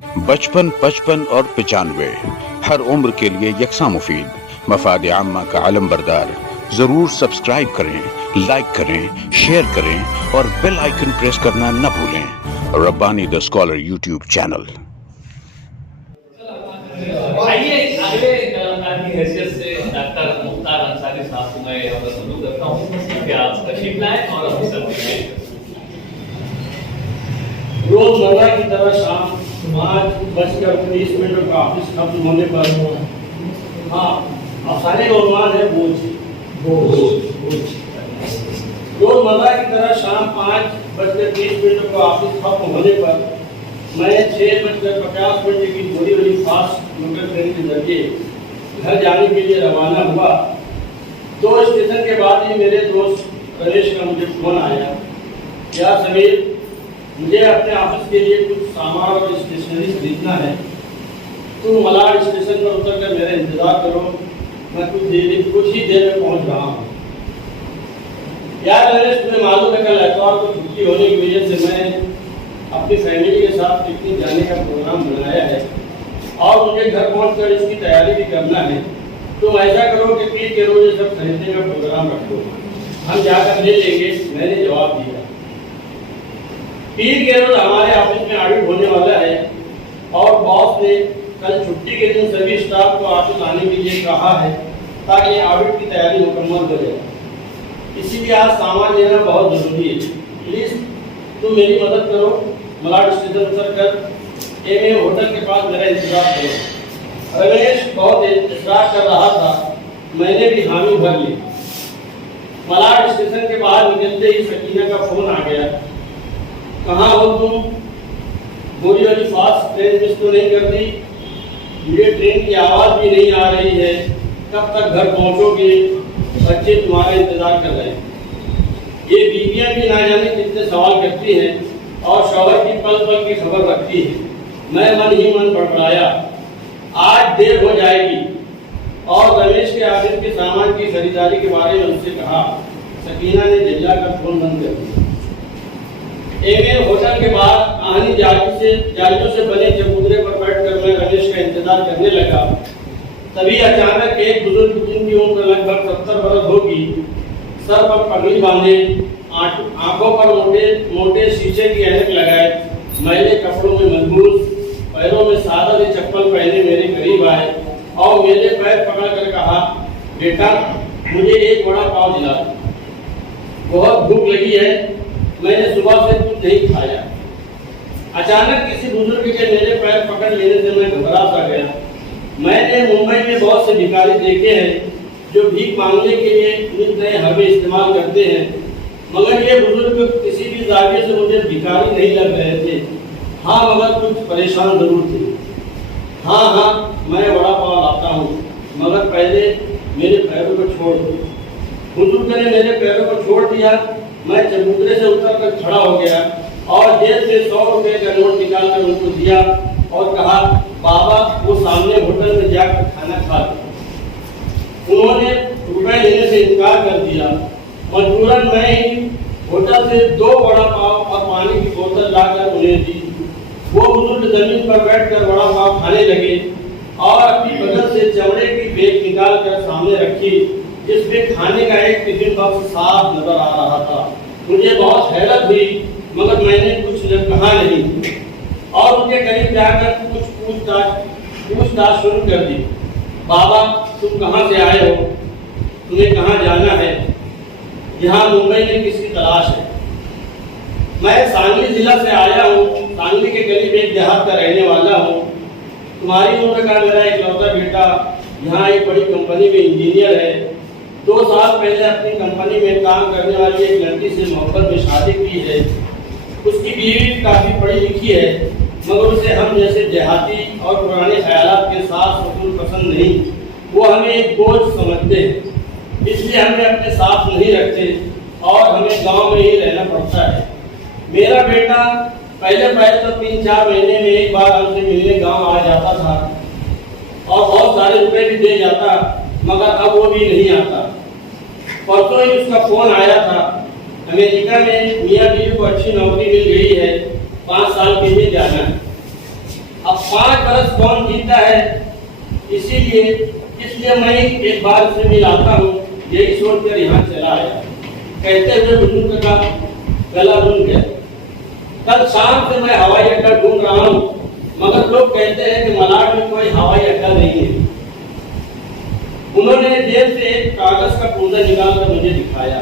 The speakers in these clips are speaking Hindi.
बचपन, 55 और 95 हर उम्र के लिए यकसा मुफीद, मफाद आम्मा का आलम बरदार। जरूर सब्सक्राइब करें, लाइक करें, शेयर करें और बेल आइकन प्रेस करना न भूलें। Rabbani the scholar YouTube channel. आइए अगले की हैसियत से डॉक्टर मुख्तार अंसारी साहब को मैं यहाँ पर सल्यूट करता हूँ कि आप तशरीफ लाएं और अपनी सर्टिफिकेट। रोजमर्रा की तरह शाम 5:30 का ऑफिस खत्म होने पर हाँ अफसाने का उन्वान है बोझ। रोजमर्रा की तरह शाम 5:30 का ऑफिस खत्म होने पर मैं 6:50 की बड़ी बड़ी फास्ट मोटर ट्रेन के जरिए घर जाने के लिए रवाना हुआ। 2 स्टेशन के बाद ही मेरे दोस्त रमेश का मुझे फोन आया, क्या समीर, मुझे अपने ऑफिस के लिए कुछ सामान और स्टेशनरी खरीदना है, तुम मलाड स्टेशन पर उतर कर मेरा इंतजार करो, मैं कुछ ही देर में पहुंच रहा हूँ। यार नरेश, तुम्हें मालूम है कल एतवार को छुट्टी होने की वजह से मैं अपनी फैमिली के साथ पिकनिक जाने का प्रोग्राम बनाया है और मुझे घर पहुंचकर इसकी तैयारी भी करना है। तुम ऐसा करो कि पीर के रोज सब खरीदने का प्रोग्राम रखो, हम जाकर ले लेंगे। मैंने जवाब दिया, पीर के रोज हमारे ऑफिस में ऑडिट होने वाला है और बॉस ने कल छुट्टी के दिन सभी स्टाफ को ऑफिस आने के लिए कहा है ताकि ऑडिट की तैयारी मुकम्मल हो जाए। इसीलिए आज सामान लेना बहुत जरूरी है। प्लीज तुम मेरी मदद करो, मलाड स्टेशन उतर कर एमए होटल के पास मेरा इंतजार करो। रमेश बहुत इंतजार कर रहा था, मैंने भी हामी भर ली। मलाड स्टेशन के बाहर निकलते ही सकीना का फोन आ गया, कहाँ हो तुम, बोरी वाली फास्ट ट्रेन मिस तो नहीं कर दी, मुझे ट्रेन की आवाज भी नहीं आ रही है, कब तक घर पहुंचोगे, बच्चे तुम्हारा इंतजार कर रहे हैं। ये बीवियां भी ना जाने कितने सवाल करती हैं और शौहर की पल पल की खबर रखती है। मैं मन ही मन बड़बड़ाया, आज देर हो जाएगी और रमेश के ऑफिस के सामान की खरीदारी के बारे में उससे कहा। सकीना ने जल्ला का फोन बंद कर दिया। एमए होटल के बाद कहानी जालियों से बने चबूतरे पर बैठकर मैं रमेश का इंतजार करने लगा। तभी अचानक एक बुजुर्ग, जिनकी उम्र लगभग 70 बरस होगी, सर पर पगड़ी बांधे, आंखों पर मोटे शीशे की ऐनक लगाए, मैले कपड़ों में मलबूस, पैरों में सादा सी चप्पल पहने मेरे करीब आए और मेरे पैर पकड़कर कहा, बेटा मुझे एक बड़ा पाव दिला, बहुत भूख लगी है, मैंने सुबह से कुछ नहीं खाया। अचानक किसी बुजुर्ग के मेरे पैर पकड़ लेने से मैं घबरा सा गया। मैंने मुंबई में बहुत से भिखारी देखे हैं जो भीख मांगने के लिए नित नए हरबे इस्तेमाल करते हैं, मगर ये बुजुर्ग किसी भी जागे से मुझे भिखारी नहीं लग रहे थे। हाँ, मगर कुछ परेशान जरूर थे। हाँ, मैं बड़ा पाव लाता हूँ, मगर पहले मेरे पैरों को छोड़ दो। बुजुर्ग ने मेरे पैरों को छोड़ दिया। मैं चबूतरे से उतरकर खड़ा हो गया और जेब से 100 रुपए का नोट निकालकर उनको दिया और कहा, बाबा वो सामने होटल में जाकर खाना खा लो। उन्होंने रुपए लेने से इनकार कर दिया। मजबूरन मैं ही होटल से 2 बड़ा पाव और पानी की बोतल लाकर उन्हें दी। वो बुजुर्ग जमीन पर बैठकर बड़ा पाव खाने लगे और अपनी बगल से चमड़े की बैग निकाल कर सामने रखी, जिसमें खाने का एक टिफिन बॉक्स साफ नजर आ रहा था। मुझे बहुत हैरत हुई, मगर मैंने कुछ कहा नहीं और उनके करीब जाकर कुछ पूछताछ शुरू कर दी। बाबा तुम कहाँ से आए हो, तुम्हें कहाँ जाना है, यहाँ मुंबई में किसकी तलाश है? मैं सांगली जिला से आया हूँ, सांगली के करीब एक देहात का रहने वाला हूँ। तुम्हारी उम्र का मेरा इकलौता बेटा यहाँ एक बड़ी कंपनी में इंजीनियर है। 2 साल पहले अपनी कंपनी में काम करने वाली एक लड़की से मोहब्बत में शादी की है। उसकी बीवी काफी पढ़ी लिखी है, मगर उसे हम जैसे देहाती और पुराने ख्यालात के साथ सुकून पसंद नहीं। वो हमें एक बोझ समझते हैं, इसलिए हमें अपने साथ नहीं रखते और हमें गांव में ही रहना पड़ता है। मेरा बेटा पहले तो 3-4 महीने में एक बार हमसे मिलने गांव आ जाता था और बहुत सारे रुपए भी दे जाता, मगर अब वो भी नहीं आता। परसों ही उसका फोन आया था, अमेरिका में मियां बीवी को अच्छी नौकरी मिल गई है, 5 साल के लिए जाना है। अब 5 बरस कौन जीता है, इसलिए मैं एक बार से मिलाता हूँ, यही सोचकर यहाँ चला आया। कहते हुए बुजुर्ग का गला रुक गया। कल शाम से मैं हवाई अड्डा ढूंढ रहा हूँ, मगर लोग कहते हैं कि मलाड में कोई हवाई अड्डा नहीं है। उन्होंने जेब से एक कागज का पुर्जा निकालकर मुझे दिखाया।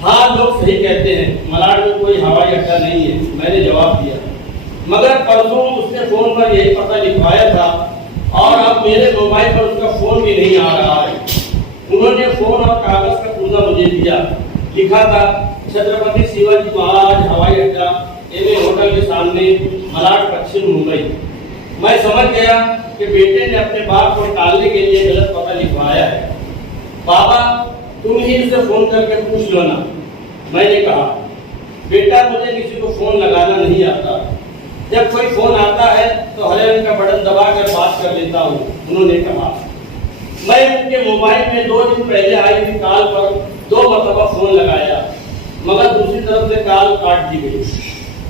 हाँ, लोग सही कहते हैं, मलाड में कोई हवाई अड्डा नहीं है, मैंने जवाब दिया। मगर परसों उसने फोन पर यही पता लिखवाया था और अब मेरे मोबाइल पर उसका फोन भी नहीं आ रहा है। उन्होंने फोन और कागज का पुर्जा मुझे दिया। लिखा था छत्रपति शिवाजी महाराज हवाई अड्डा, एमए होटल के सामने, मलाड, पश्चिम मुंबई। मैं समझ गया कि बेटे ने अपने बाप को टालने के लिए गलत पता लिखवाया है। बाबा, तुम ही इसे फोन करके पूछ लो ना। मैंने कहा, बेटा मुझे किसी को फोन लगाना नहीं आता, जब कोई फोन आता है तो हरे रंग का बटन दबाकर बात कर लेता हूँ। उन्होंने कहा, मैं उनके मोबाइल में 2 दिन पहले आई हुई कॉल पर 2 मरतबा फोन लगाया, मगर दूसरी तरफ से कॉल काट दी गई।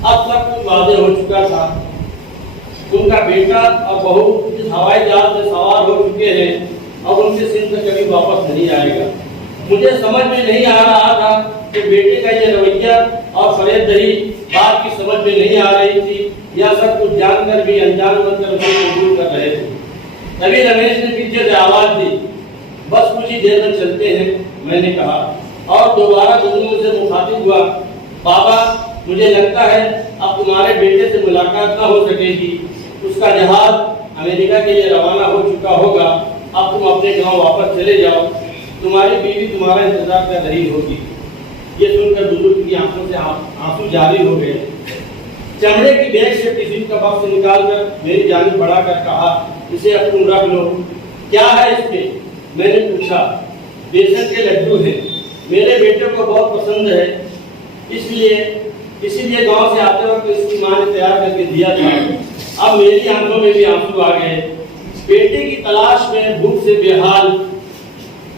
अब सब कुछ वाज़ेह हो चुका था। उनका बेटा और बहू इस हवाई जहाज में सवार हो चुके हैं और उनके सिंध से कभी वापस नहीं आएगा। मुझे समझ में नहीं आ रहा था कि बेटे का ये रवैया और फरेबदरी बात की समझ में नहीं आ रही थी, या सब कुछ जानकर भी अनजान बनकर उसे कबूल कर रहे थे। तभी रमेश ने पीछे से आवाज दी, बस कुछ ही देर में चलते हैं। मैंने कहा और दोबारा बुजुर्गों से मुखातिब हुआ, बाबा मुझे लगता है अब तुम्हारे बेटे से मुलाकात न हो सकेगी। उसका जहाज अमेरिका के लिए रवाना हो चुका होगा। अब तुम अपने गांव वापस चले जाओ, तुम्हारी बीवी तुम्हारा इंतजार कर रही होगी। ये सुनकर बुजुर्ग की आंखों से आंसू जारी हो गए। चमड़े की बैग से टिफिन का बक्स निकालकर मेरी जानिब बढ़ाकर कहा, इसे अब तुम रख लो। क्या है इसमें? मैंने पूछा। बेसन के लड्डू हैं, मेरे बेटे को बहुत पसंद है, इसीलिए गांव से आते वक्त इसकी मां ने तैयार करके दिया था। अब मेरी आंखों में भी आंसू आ गए। बेटे की तलाश में भूख से बेहाल,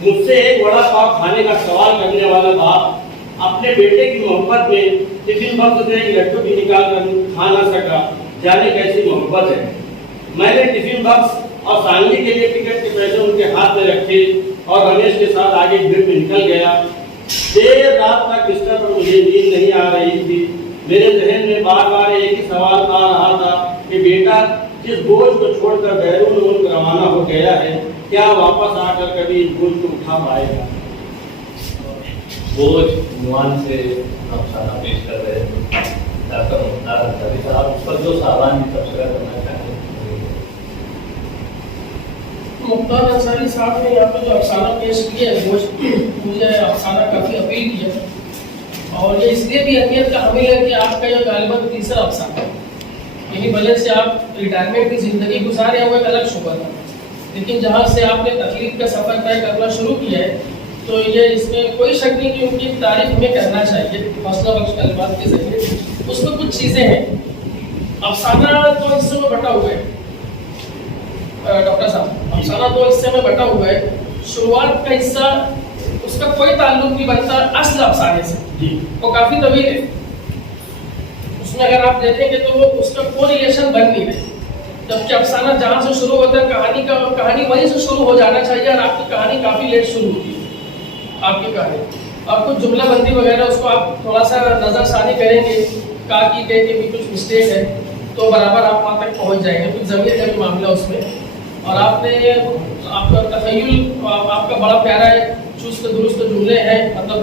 मुझसे एक बड़ा पाव खाने का सवाल करने वाला बाप अपने बेटे की मोहब्बत में टिफिन बक्स से एक लड्डू भी निकाल कर खा ना सका। जाने कैसी मोहब्बत है। मैंने टिफिन बक्स और सांगली के लिए टिकट के पैसे उनके हाथ में रखे और रमेश के साथ आगे भीड़ में निकल गया। देर रात तक बिस्तर पर मुझे नींद नहीं आ रही थी। मेरे जहन में बार बार एक ही सवाल आ रहा था कि बेटा जिस बोझ को छोड़कर बैरून मुल्क रवाना हो गया है, क्या वापस आकर कभी इस बोझ को उठा पाएगा? बोझ नुआन से हम सारा पेश कर रहे हैं। डॉक्टर मुख्तार अंसारी साहब, उस पर जो सावधान तबसरा करना चाहते हैं। मुख्तार अंसारी साहब ने यहाँ पे जो अफसाना पेश किया है, मुझे अफसाना काफ़ी अपील की है और ये इसलिए भी अहमियत का हामिल है कि आपका यह गालिबन तीसरा अफसाना है। यही वजह से आप रिटायरमेंट की ज़िंदगी गुजारे हैं, वो एक अलग शुबा था, लेकिन जहाँ से आपने तकलीफ का सफ़र तय करना शुरू किया है, तो ये इसमें कोई शक नहीं कि उनकी तारीफ हमें करना चाहिए हौसला बख्श कलिमात के जरिए। उसमें कुछ चीज़ें हैं। अफसाना 2 हिस्सों में बटा हुआ है डॉक्टर साहब, अफसाना 2 हिस्से में बटा हुआ है। शुरुआत का हिस्सा उसका कोई ताल्लुक नहीं बनता असल अफसाने से, वो काफ़ी तवील है। उसमें अगर आप देखेंगे तो वो उसका कोई रिलेशन बन नहीं रहे, जबकि अफसाना जहाँ से शुरू होता है कहानी वहीं से शुरू हो जाना चाहिए और आपकी कहानी काफ़ी लेट शुरू होती है। आपकी कहानी आप कुछ जुमला बंदी वगैरह उसको आप थोड़ा सा नज़रसानी करेंगे, कहा कि कहीं भी कुछ मिस्टेक है, तो बराबर आप वहाँ तक पहुँच जाएंगे। कुछ ज़मीर का भी मामला उसमें, और आपने आपका तखय्युल आपका बड़ा प्यारा है, चुस्त दुरुस्त जुमले हैं, मतलब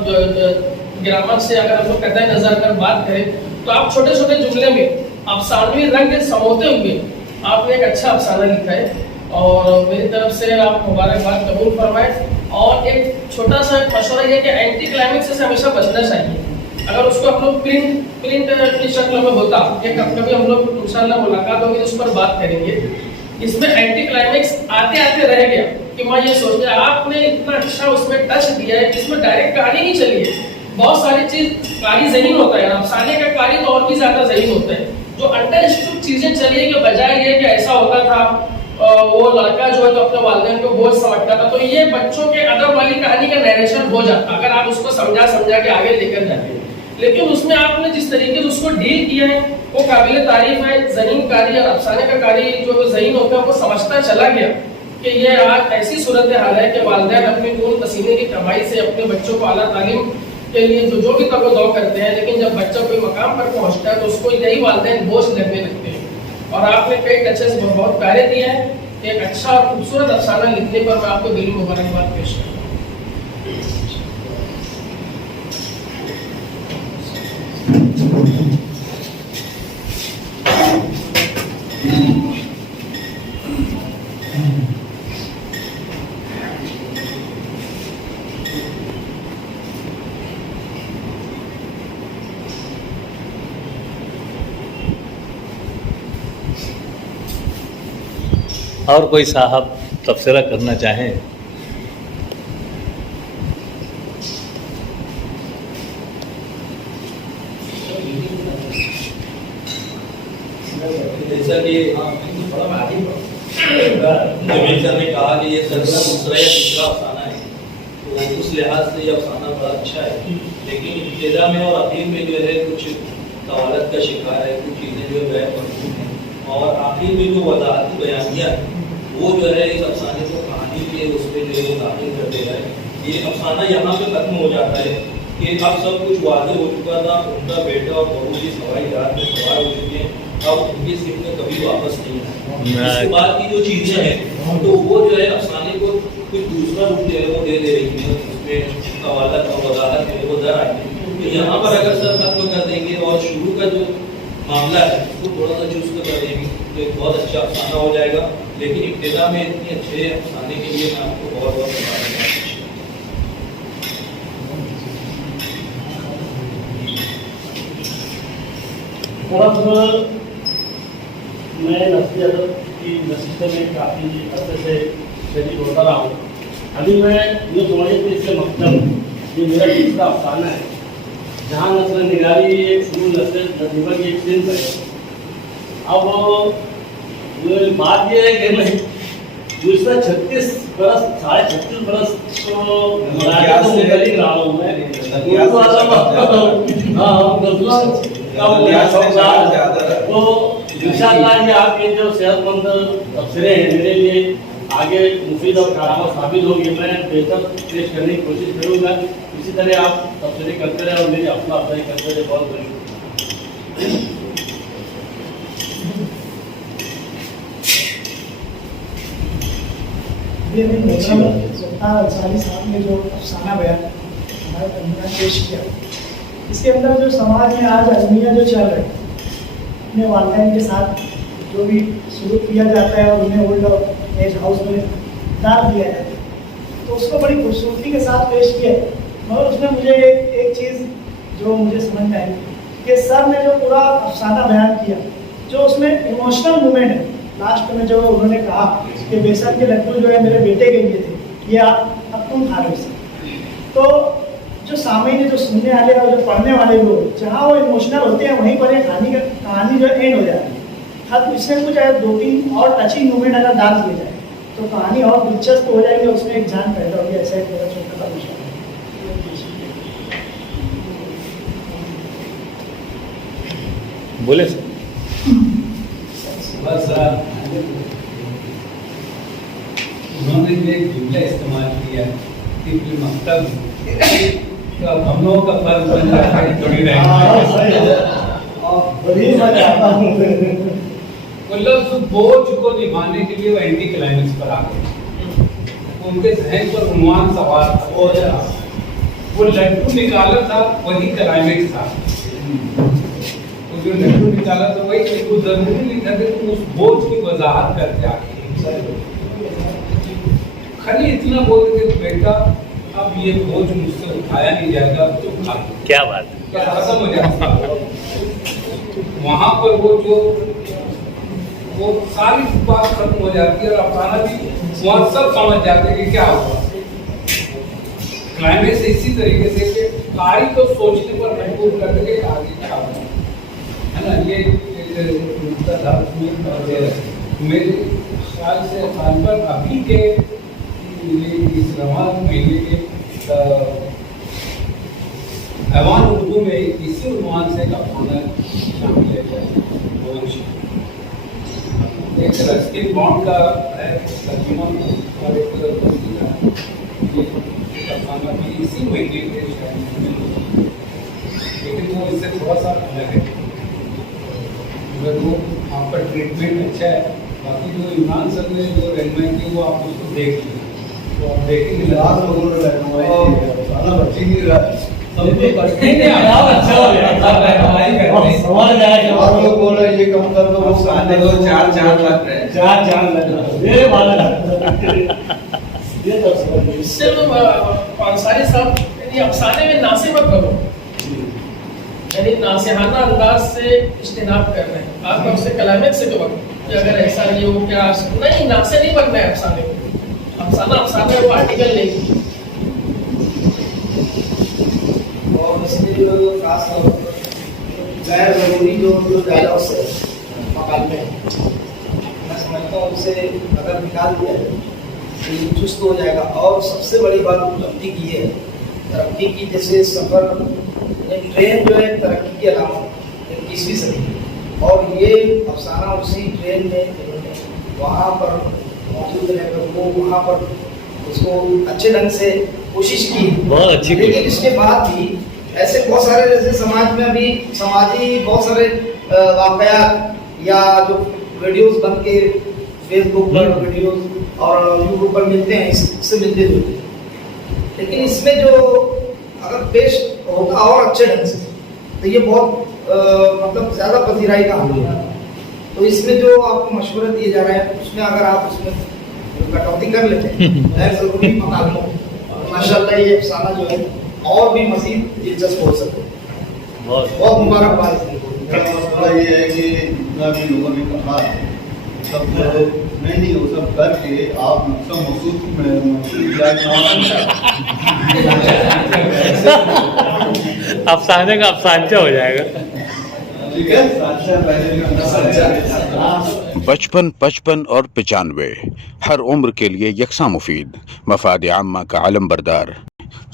ग्रामर से अगर हम लोग कतई नज़र अगर बात करें तो आप छोटे छोटे जुमले में अफसानवी रंग समोते हुए आपने एक अच्छा अफसाना लिखा है और मेरी तरफ से आप मुबारकबाद कबूल फरमाएं। और एक छोटा सा मशवरा ये कि एंटी क्लाइमेक्स से हमेशा बचना चाहिए। अगर उसको हम लोग प्रिंट की शक्ल में होता कि कभी हम लोग इंशाल्लाह मुलाकात होगी उस पर बात करेंगे। इसमें एंटी क्लाइमेक्स आते आते रह गया कि मैं ये सोच रहा, आपने इतना अच्छा उसमें टच दिया है, इसमें डायरेक्ट कहानी नहीं चली है। बहुत सारी चीज कारी ज़हीन होता है, अफसाने का कारी तो और भी ज्यादा ज़हीन होता है। जो अंडरस्टूड चीजें चली है कि बजाय ये कि ऐसा होता था, वो लड़का जो है तो अपने वालिदैन को बोझ समझता था, तो ये बच्चों के अदब वाली कहानी का नरेशन हो जाता अगर आप उसको समझा के आगे लेकर जाते। लेकिन उसमें आपने जिस तरीके से उसको डील किया है वो काबिल तारीफ है। ज़हीन कारी और अफसाने का कारी जो ज़हीन होता है वो समझता चला गया कि ये आज ऐसी सूरत हाल है कि वालिदैन अपने खून पसीने की कमाई से अपने बच्चों को आला तालीम के लिए जो भी तब दो करते हैं, लेकिन जब बच्चा कोई मकाम पर पहुंचता है तो उसको यही वालिदैन बोझ लगने लगते हैं। और आपने कई टचेस बहुत प्यारे दिए हैं। एक अच्छा और खूबसूरत अफसाना लिखने पर मैं आपको दिली मुबारकबाद पेश करता हूँ। और कोई साहब तबसरा करना चाहें? जैसा कि जमीन सर ने कहा कि ये दूसरा या तीसरा अफसाना है, तो उस लिहाज से ये अफसाना बड़ा अच्छा है, लेकिन इब्तिदा में और आखिर में जो है कुछ तवालत का शिकार है, कुछ चीज़ें जो है मौजूद हैं, और आखिर में जो वजाहती बयानिया है वो जो है इस अफसाने को कहानी के उस पर जो है वो दाखिल कर दे रहा है। ये अफसाना यहाँ पे खत्म हो जाता है कि अब सब कुछ वाज़ेह हो चुका था, उनका बेटा और बहू भी सवाई जहाज में सवार हो चुके हैं, अब उनकी सिम में कभी वापस नहीं है। इसके बाद की जो चीज़ें हैं तो वो जो है अफसाने को कुछ दूसरा रूप दे रही है, उसमें कवालत और वजाहत है वो दर आई है। तो यहाँ पर अगर सर खत्म कर देंगे और शुरू का जो मामला है उसको थोड़ा सा चुस्त कर देंगे तो एक बहुत अच्छा अफसाना हो जाएगा। लेकिन इब्तिदा में इतने अच्छे अफसाने के लिए मैं आपको बहुत बहुत धन्यवाद। मैं नस्ली अदब की नसीहत में काफ़ी अर्से से शरीक होता रहा हूँ। अभी मैं ये समझे कि इससे मतलब ये मेरा तीसरा अफसाना है, जहाँ नस्ल निगारी एक शुरू नस्ल नजीबा की एक सिंध है। अब बात यह है कि मैं दूसरा 36 बरस 36.5 बरस तो मुतलिक रहा हूँ मैं। तो इंशाअल्लाह ये आपके जो सेहतमंद तबसरे हैं मेरे लिए आगे मुफीद और कारगर साबित होगी। मैं बेहतर पेश करने की कोशिश करूँगा। इसी तरह आप तबसरे करते रहे और मेरी हौसला अफजाई करते रहे। बहुत बहुत सुल्तान अंसारी साहब ने जो अफसाना बयान हमारे दरमियान पेश किया, इसके अंदर जो समाज में आज अलमिया जो चल रहे हैं, अपने वालिदैन के साथ जो भी सलूक किया जाता है और उन्हें ओल्ड एज हाउस में डाल दिया जाता है, तो उसको बड़ी खूबसूरती के साथ पेश किया। मगर उसमें मुझे एक चीज़ जो मुझे समझ में आई कि सर ने जो पूरा अफसाना बयान किया, जो उसमें इमोशनल मोमेंट है, लास्ट में जो उन्होंने कहा कि बेसन के लड्डू जो है मेरे बेटे के लिए थे, ये अब तुम खा रहे हो। तो जो सामने जो सुनने वाले और जो पढ़ने वाले लोग जहाँ वो इमोशनल होते हैं वहीं पर कहानी जो एंड हो जाती है। खत्म। इसमें कुछ 2-3 और टचिंग मोमेंट अगर डाल दिए जाए तो कहानी और दिलचस्प हो जाएगी, उसमें एक जान पैदा होगी। ऐसा एक मेरा छोटा सा विषय है। बोले बस उन्होंने जो एक जुमला इस्तेमाल किया कि मकतब तो अब हम लोगों का फर्ज बन रहा है थोड़ी वो लफ्ज बोझ को निभाने के लिए वो एंटी क्लाइमेक्स पर आ गए। उनके जहन पर उन्वान सवार था, वो लड्डू निकाला था वही क्लाइमेक्स था। तो जो लड्डू निकाला था वही, वो जरूरी नहीं था कि तुम उस बोझ की वजाहत करके आगे खाली इतना बोल के बेटा अब ये बोझ मुझसे उठाया नहीं जाएगा तो खा लो। क्या बात है, खत्म हो जाता। वहां पर वो सारी बात खत्म हो जाती है और अफसाना भी वहाँ सब समझ जाते हैं कि क्या हुआ। क्लाइमेक्स इसी तरीके से कि कारी को सोचने पर मजबूर कर देंगे आगे क्या हुआ, है ना। ये मेरे ख्याल से खानपर अभी के इस रमज़ान महीने के ऐवान उर्दू में इसी उन्वान से एक अफसाना शामिल है, एक रस्किन बॉन्ड का है तर्जुमा और एक अफसाना भी इसी महीने के शायद, लेकिन वो इससे थोड़ा सा अलग है। अगर वो आपका ट्रीटमेंट अच्छा है, बाकी जो इमरान सर ने जो रहनुमाई की वो आप उसको देख लीजिए, तो आप देखेंगे आज लोगों ने रहनुमाई बच्ची नहीं रहा आप लोग बोल रहे ये कम कर दो, वो सामने दो, चार लग रहे हैं, चार लग रहे हैं, ये वाला ये तो इससे तो अंसारी साहब यानी अफसाने में नासे मत करो, यानी नासिहाना अंदाज से इज्तिनाब कर रहे हैं आप उससे क्लाइमेक्स से जो कि अगर ऐसा नहीं हो क्या नहीं, नासे नहीं बनना है अफसाने को, अफसाना वो आर्टिकल नहीं। और इसलिए जो खास तौर पर गैर जरूरी जो डायलॉग्स है मकाल में, मैं समझता हूँ उसे अगर निकाल दिया जाए तो ये चुस्त हो जाएगा। और सबसे बड़ी बात उपलब्धि की है तरक्की की, जैसे सफ़र ट्रेन जो है तरक्की की अलामत 21वीं सदी, और ये अफसाना उसी ट्रेन में वहाँ पर मौजूद रहकर वो वहाँ पर उसको अच्छे ढंग से कोशिश की, बहुत अच्छी। लेकिन इसके बाद भी ऐसे बहुत सारे जैसे समाज में अभी समाजी बहुत सारे वाक़यात या जो वीडियोस बन के फेसबुक पर वीडियोस और यूट्यूब पर मिलते हैं, इससे मिलते जुलते हैं, लेकिन इसमें जो अगर पेश होगा और अच्छे ढंग से तो ये बहुत मतलब ज़्यादा पजीराई का हाल है। तो इसमें जो आपको मशवरा दिए जा रहे हैं उसमें अगर आप उसमें कटौती कर लेते हैं गैर ज़रूरी मकालों, माशाल्लाह ये अफसाना जो है और भी मज़ीद दिलचस्प हो सकते हैं। बहुत मुबारकबाद। मसला ये है कि जितना भी लोगों ने कहा है सब नहीं वो सब करके आप सब मसूद अफसाने का अफसानचा हो जाएगा। ठीक है। 55, 55 और 95 हर उम्र के लिए यकसा मुफीद, मफाद आम्मा का अलम बरदार।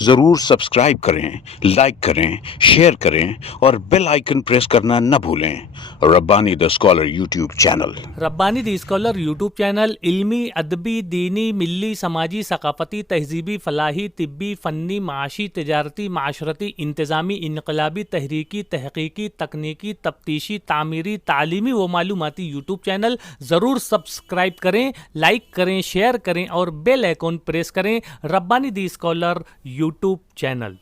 ज़रूर सब्सक्राइब करें, लाइक करें, शेयर करें और बेल आइकन प्रेस करना न भूलें। Rabbani the scholar YouTube channel. Rabbani the scholar YouTube channel इल्मी, अदबी, दीनी, मिली, समाजी, सकाफ़ती, तहजीबी, फ़लाही, तिब्बी, फ़न्नी, माशी, तिजारती, माशरती, इंतज़ामी, इनकलाबी, तहरीकी, तहक़ीक़ी, तकनीकी, तफ्तीशी, तामीरी, तालीमी व मालूमाती यूट्यूब चैनल। ज़रूर सब्सक्राइब करें, लाइक करें, शेयर करें और बेल आइकन प्रेस करें। Rabbani the scholar YouTube channel.